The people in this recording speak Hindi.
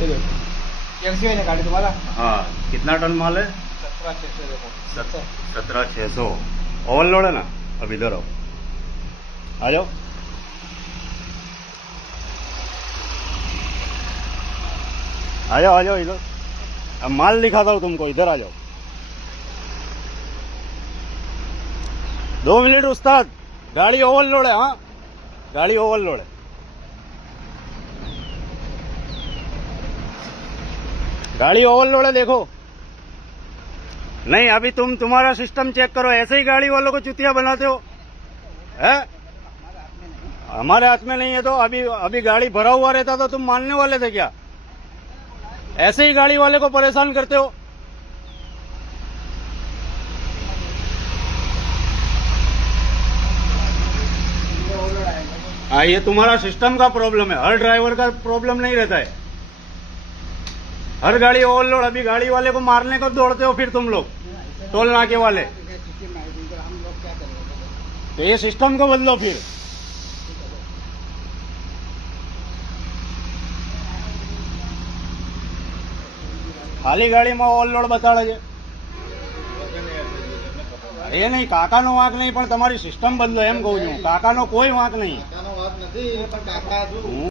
ये देखो कैसी है ना गाड़ी तुम्हारा। हाँ, कितना टन माल है? 17,600 देखो। 17,600 ओवरलोड है ना। अब इधर आओ, आ जाओ। आ जाओ, आ जाओ इधर। अब माल दिखाता हूँ तुमको, इधर आ जाओ। 2 मिनट उस्ताद, गाड़ी ओवरलोड है। हाँ, गाड़ी ओवरलोड है। गाड़ी ओवरलोड है, देखो। नहीं, अभी तुम्हारा सिस्टम चेक करो। ऐसे ही गाड़ी वालों को चुतिया बनाते हो, है? हमारे हाथ में नहीं है तो अभी गाड़ी भरा हुआ रहता तो तुम मानने वाले थे क्या? ऐसे ही गाड़ी वाले को परेशान करते हो। हाँ, ये तुम्हारा सिस्टम का प्रॉब्लम है, हर ड्राइवर का प्रॉब्लम नहीं रहता है। हर गाड़ी ओवरलोड। अभी गाड़ी वाले को मारने को दौड़ते हो फिर तुम लोग, टोल नाके वाले। तो ये सिस्टम को बदलो फिर। खाली गाड़ी में ओवरलोड બતાડે છે। એ નહીં, કાકાનો વાંક નહીં, પણ તમારી સિસ્ટમ બદલો એમ કહું છું। કાકાનો કોઈ વાંક નહીં।